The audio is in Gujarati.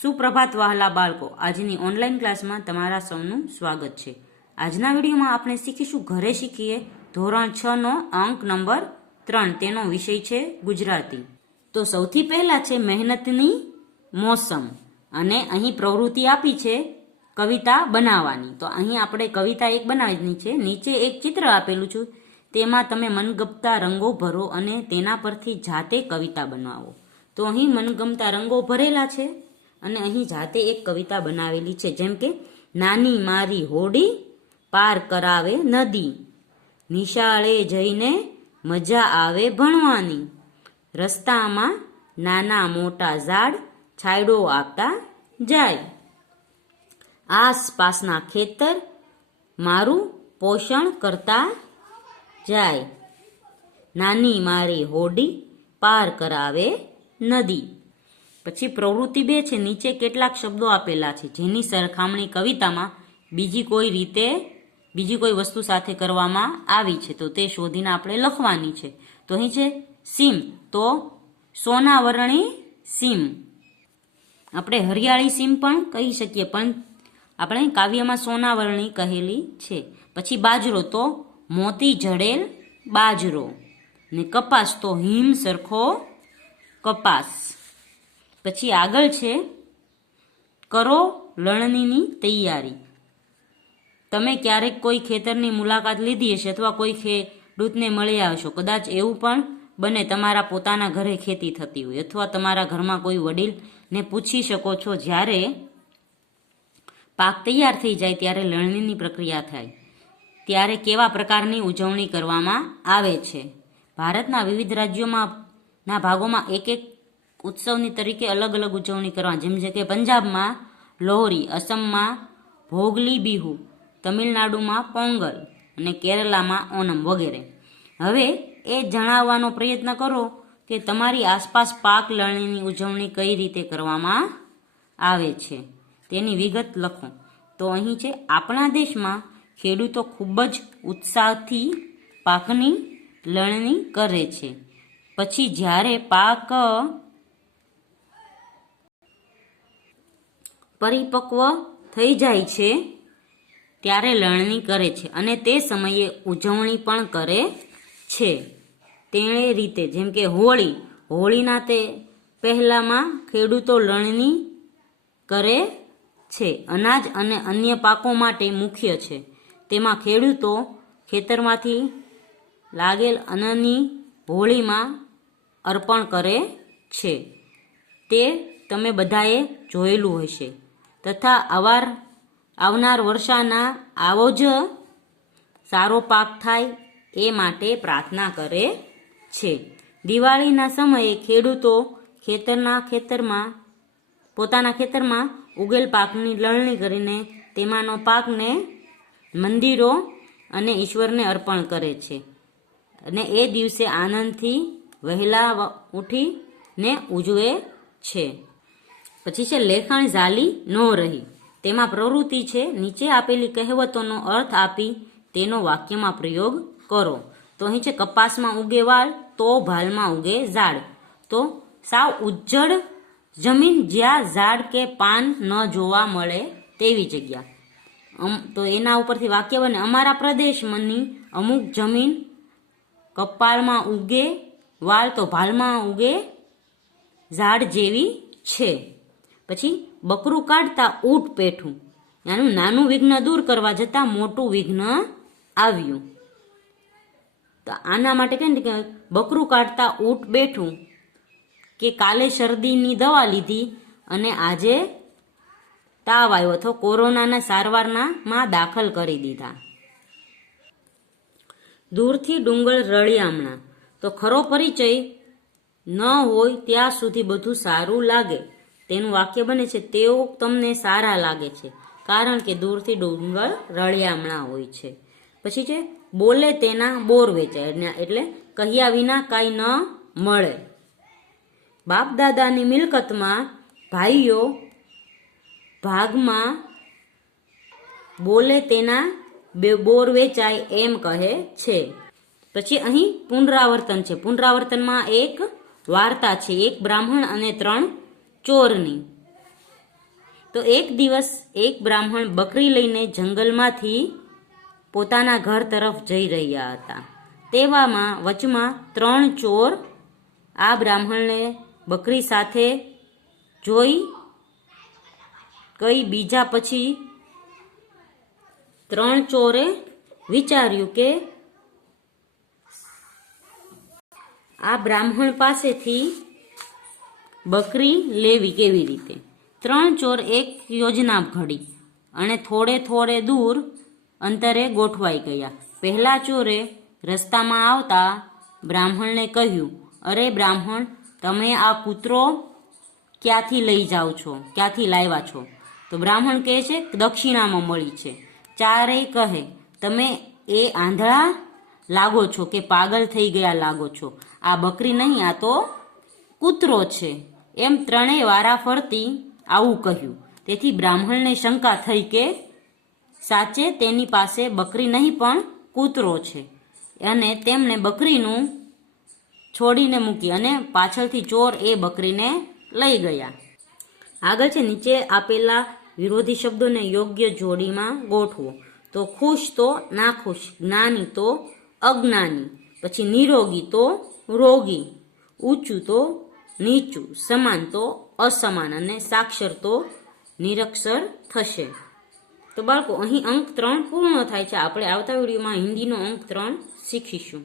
સુપ્રભાત વહાલા બાળકો, આજની ઓનલાઈન ક્લાસમાં તમારા સૌનું સ્વાગત છે। આજના વિડીયોમાં આપણે શીખીશું ઘરે શીખીએ ધોરણ 6 નો અંક નંબર 3, તેનો વિષય છે ગુજરાતી। તો સૌથી પહેલા છે મહેનતની મોસમ, અને અહીં પ્રવૃત્તિ આપી છે કવિતા બનાવવાની। તો અહીં આપણે કવિતા એક બનાવવાની છે। નીચે એક ચિત્ર આપેલું છે, તેમાં તમે મનગમતા રંગો ભરો અને તેના પરથી જાતે કવિતા બનાવો। તો અહીં મનગમતા રંગો ભરેલા છે અને અહીં જાતે એક કવિતા બનાવેલી છે, જેમ કે નાની મારી હોડી પાર કરાવે નદી, નિશાળે જઈને મજા આવે ભણવાની, રસ્તામાં નાના મોટા ઝાડ છાંયડો આપતા જાય, આસપાસના ખેતર મારું પોષણ કરતા જાય, નાની મારી હોડી પાર કરાવે નદી। પછી પ્રવૃત્તિ 2 છે। નીચે કેટલાક શબ્દો આપેલા છે જેની સરખામણી કવિતામાં બીજી કોઈ વસ્તુ સાથે કરવામાં આવી છે, તો તે શોધીને આપણે લખવાની છે। તો અહીં છે સીમ, તો સોનાવરણી સીમ, આપણે હરિયાળી સીમ પણ કહી શકીએ, પણ આપણે કાવ્યમાં સોનાવરણી કહેલી છે। પછી બાજરો, તો મોતી જડેલ બાજરો, ને કપાસ, તો હિમ સરખો કપાસ। પછી આગળ છે કરો લણણીની તૈયારી। તમે ક્યારેક કોઈ ખેતરની મુલાકાત લીધી હશે અથવા કોઈ ખેડૂતને મળી આવશો, કદાચ એવું પણ બને તમારા પોતાના ઘરે ખેતી થતી હોય, અથવા તમારા ઘરમાં કોઈ વડીલને પૂછી શકો છો। જ્યારે પાક તૈયાર થઈ જાય ત્યારે લણણીની પ્રક્રિયા થાય, ત્યારે કેવા પ્રકારની ઉજવણી કરવામાં આવે છે। ભારતના વિવિધ રાજ્યોના ભાગોમાં એક ઉત્સવની તરીકે અલગ અલગ ઉજવણી કરવા, જેમ છે કે પંજાબમાં લોહરી, અસમમાં ભોગલી બિહુ, તમિલનાડુમાં પોંગલ અને કેરલામાં ઓનમ વગેરે। હવે એ જણાવવાનો પ્રયત્ન કરો કે તમારી આસપાસ પાક લણણીની ઉજવણી કઈ રીતે કરવામાં આવે છે, તેની વિગત લખો। તો અહીં છે આપણા દેશમાં ખેડૂતો ખૂબ જ ઉત્સાહથી પાકની લણણી કરે છે। પછી જ્યારે પાક પરિપક્વ થઈ જાય છે ત્યારે લણણી કરે છે અને તે સમયે ઉજવણી પણ કરે છે। તેણે રીતે જેમ કે હોળીના તે પહેલામાં ખેડૂતો લણણી કરે છે। અનાજ અને અન્ય પાકો માટે મુખ્ય છે, તેમાં ખેડૂતો ખેતરમાંથી લાગેલ અન્નની હોળીમાં અર્પણ કરે છે, તે તમે બધાએ જોયેલું હશે, તથા આવનાર વર્ષાના આવો જ સારો પાક થાય એ માટે પ્રાર્થના કરે છે। દિવાળીના સમયે ખેડૂતો પોતાના ખેતરમાં ઉગેલ પાકની લણણી કરીને તેમાંનો પાકને મંદિરો અને ઈશ્વરને અર્પણ કરે છે અને એ દિવસે આનંદથી વહેલા ઉઠીને ઉજવે છે। પછી છે લેખણ ઝાલી નો રહી, તેમાં પ્રવૃત્તિ છે નીચે આપેલી કહેવતોનો અર્થ આપી તેનો વાક્યમાં પ્રયોગ કરો। તો અહીં છે કપાસમાં ઉગે વાળ તો ભાલમાં ઉગે ઝાડ, તો સાવ ઉજ્જડ જમીન જ્યાં ઝાડ કે પાન ન જોવા મળે તેવી જગ્યા, તો એના ઉપરથી વાક્ય બને અમારા પ્રદેશમાંની અમુક જમીન કપાળમાં ઉગે વાળ તો ભાલમાં ઉગે ઝાડ જેવી છે। પછી બકરું કાઢતા ઊંટ પેઠું, નાનું વિઘ્ન દૂર કરવા જતાં મોટું વિઘ્ન આવ્યું, તો આના માટે કહે ને કે બકરું કાઢતા ઊંટ બેઠું, કે કાલે શરદીની દવા લીધી અને આજે તાવ આવ્યો અથવા કોરોનાના સારવારમાં દાખલ કરી દીધા। દૂરથી ડુંગર રળિયામણા, તો ખરો પરિચય ન હોય ત્યાં સુધી બધું સારું લાગે, તેનું વાક્ય બને છે તેઓ તમને સારા લાગે છે કારણ કે દૂરથી ડુંગર રળિયામણા હોય છે। પછી છે બોલે તેના બોર વેચાય, એટલે કહ્યા વિના કાંઈ ન મળે, બાપ દાદાની મિલકતમાં ભાઈઓ ભાગમાં બોલે તેના બોર વેચાય એમ કહે છે। પછી અહીં પુનરાવર્તન છે। પુનરાવર્તનમાં એક વાર્તા છે, એક બ્રાહ્મણ અને 3 ચોરની। તો એક દિવસ એક બ્રાહ્મણ બકરી લઈને જંગલમાંથી પોતાના ઘર તરફ જઈ રહ્યા હતા. તેવામાં વચમાં 3 ચોર આ બ્રાહ્મણને બકરી સાથે જોઈ કઈ બીજા પછી 3 ચોરે વિચાર્યું કે આ બ્રાહ્મણ પાસેથી બકરી લેવી કેવી રીતે. 3 ચોર એક યોજના ઘડી અને થોડે થોડે દૂર અંતરે ગોઠવાઈ ગયા. પહેલા ચોરે રસ્તામાં આવતા બ્રાહ્મણને કહ્યું, અરે બ્રાહ્મણ, તમે આ કૂતરો ક્યાંથી લઈ જાઓ છો, ક્યાંથી લાવ્યા છો? તો બ્રાહ્મણ કહે છે દક્ષિણામાં મળી છે. ચારેય કહે, તમે એ આંધળા લાગો છો કે પાગલ થઈ ગયા લાગો છો, આ બકરી નહીં, આ તો કૂતરો છે. એમ ત્રણેય વારા ફરતી આવું કહ્યું. તેથી બ્રાહ્મણને શંકા થઈ કે સાચે તેની પાસે બકરી નહીં પણ કૂતરો છે, અને તેમણે બકરીનું છોડીને મૂકી અને પાછળથી ચોર એ બકરીને લઈ ગયા. આગળ છે નીચે આપેલા વિરોધી શબ્દોને યોગ્ય જોડીમાં ગોઠવો. તો ખુશ તો નાખુશ, જ્ઞાની તો અજ્ઞાની, પછી નિરોગી તો રોગી, ઊંચું તો નીચું, સમાન તો અસમાન, અને સાક્ષર તો નિરક્ષર થશે. તો બાળકો અહીં અંક 3 પૂર્ણ થાય છે. આપણે આવતા વિડીયોમાં હિન્દીનો અંક 3 શીખીશું.